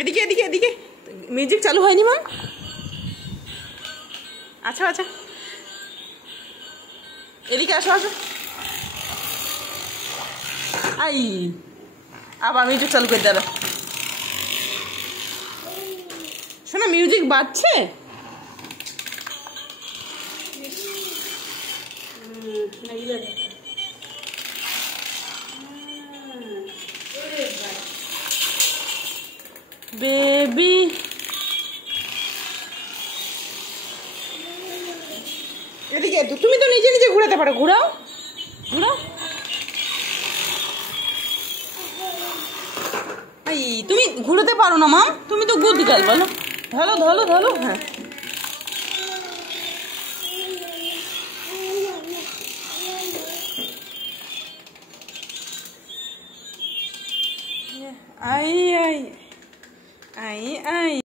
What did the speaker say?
এদিকে এদিকে এদিকে মিউজিক চালু হয়নি মাম। আচ্ছা আচ্ছা এদিকে আসো আসো। আই আবার মিউজিক চালু করে দাঁড়া। শোনা মিউজিক বাজছে। বেবি এদিকে তুমি তো নিজে নিজে ঘুরাতে পারো, ঘুরাও ঘুরাও। এই তুমি ঘুরাতে পারো না মাম, তুমি তো গুড গার্ল। বলো ধরো ধরো ধরো। হ্যাঁ আই আই আই আই